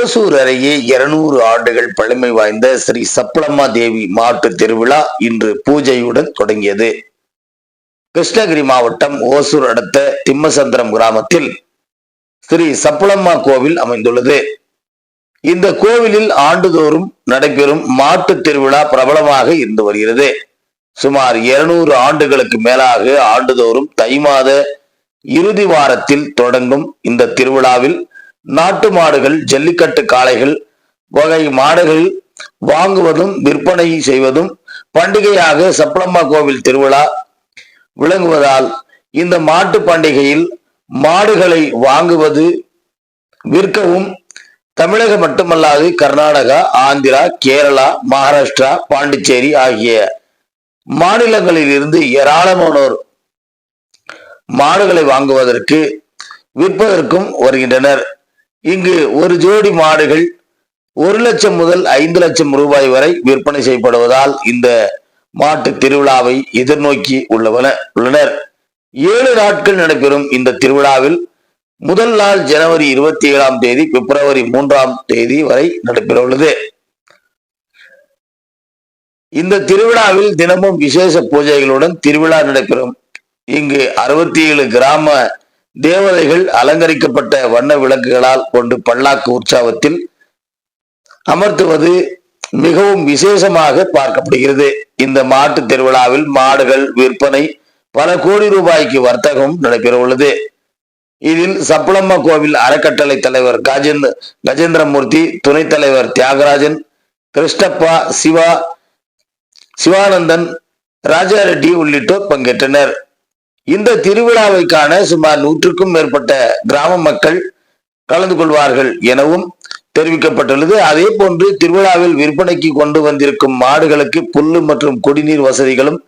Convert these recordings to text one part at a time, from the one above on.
ஓசூர் அருகே 200 ஆண்டுகள் பழமை வாய்ந்த ஸ்ரீ சப்பளம்மா தேவி மாட்டு திருவிழா இன்று பூஜையுடன் தொடங்கியது. கிருஷ்ணகிரி மாவட்டம் ஓசூர் அடுத்த திம்மசந்திரம் கிராமத்தில் ஸ்ரீ சப்பளம்மா கோவில் அமைந்துள்ளது. இந்த கோவிலில் ஆண்டுதோறும் நடைபெறும் மாட்டு திருவிழா பிரபலமாக இருந்து வருகிறது. சுமார் 200 ஆண்டுகளுக்கு மேலாக ஆண்டுதோறும் தை மாத இறுதி வாரத்தில் தொடங்கும் இந்த திருவிழாவில் நாட்டு மாடுகள், ஜல்லிக்கட்டு காளைகள் வகை மாடுகள் வாங்குவதும் விற்பனை செய்வதும் பண்டிகையாக சப்பளம்மா கோவில் திருவிழா விளங்குவதால் இந்த மாட்டு பண்டிகையில் மாடுகளை வாங்குவது விற்கவும் தமிழகம் மட்டுமல்லாது கர்நாடகா, ஆந்திரா, கேரளா, மகாராஷ்டிரா, பாண்டிச்சேரி ஆகிய மாநிலங்களில் இருந்து ஏராளமானோர் மாடுகளை வாங்குவதற்கு விற்பதற்கும் வருகின்றனர். இங்கு ஒரு ஜோடி மாடுகள் 1 லட்சம் முதல் 5 லட்சம் ரூபாய் வரை விற்பனை செய்யப்படுவதால் இந்த மாட்டு திருவிழாவை எதிர்நோக்கி உள்ளனர். 7 நாட்கள் நடைபெறும் இந்த திருவிழாவில் முதல் நாள் ஜனவரி 27ஆம் தேதி பிப்ரவரி 3ஆம் தேதி வரை நடைபெற உள்ளது. இந்த திருவிழாவில் தினமும் விசேஷ பூஜைகளுடன் திருவிழா நடைபெறும். இங்கு 67 கிராம தேவதைகள் அலங்கரிக்கப்பட்ட வண்ண விளக்குகளால் கொண்டு பல்லாக்கு உற்சவத்தில் அமர்த்துவது மிகவும் விசேஷமாக பார்க்கப்படுகிறது. இந்த மாட்டு திருவிழாவில் மாடுகள் விற்பனை பல கோடி ரூபாய்க்கு வர்த்தகம் நடைபெற உள்ளது. இதில் சப்பளம்மா கோவில் அறக்கட்டளை தலைவர் கஜேந்திரமூர்த்தி, துணைத் தலைவர் தியாகராஜன், கிருஷ்ணப்பா, சிவானந்தன், ராஜாரெட்டி உள்ளிட்டோர் பங்கேற்றனர். இந்த திருவிழாவை காண சுமார் 100க்கும் மேற்பட்ட கிராம மக்கள் கலந்து கொள்வார்கள் எனவும் தெரிவிக்கப்பட்டுள்ளது. அதே போன்று திருவிழாவில் விற்பனைக்கு கொண்டு வந்திருக்கும் மாடுகளுக்கு புல்லு மற்றும் குடிநீர் வசதிகளும்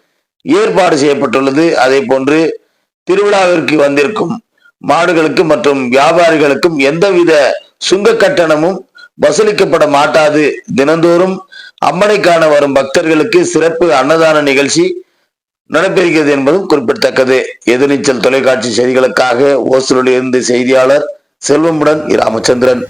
ஏற்பாடு செய்யப்பட்டுள்ளது. அதே போன்று திருவிழாவிற்கு வந்திருக்கும் மாடுகளுக்கு மற்றும் வியாபாரிகளுக்கும் எந்தவித சுங்க கட்டணமும் வசூலிக்கப்பட மாட்டாது. தினந்தோறும் அம்மனை காண வரும் பக்தர்களுக்கு சிறப்பு அன்னதான நிகழ்ச்சி நடைபெறுகிறது என்பதும் குறிப்பிடத்தக்கது. எதிர்நீச்சல் தொலைக்காட்சி செய்திகளுக்காக ஓசூரில் இருந்து செய்தியாளர் செல்வமுடன் ராமச்சந்திரன்.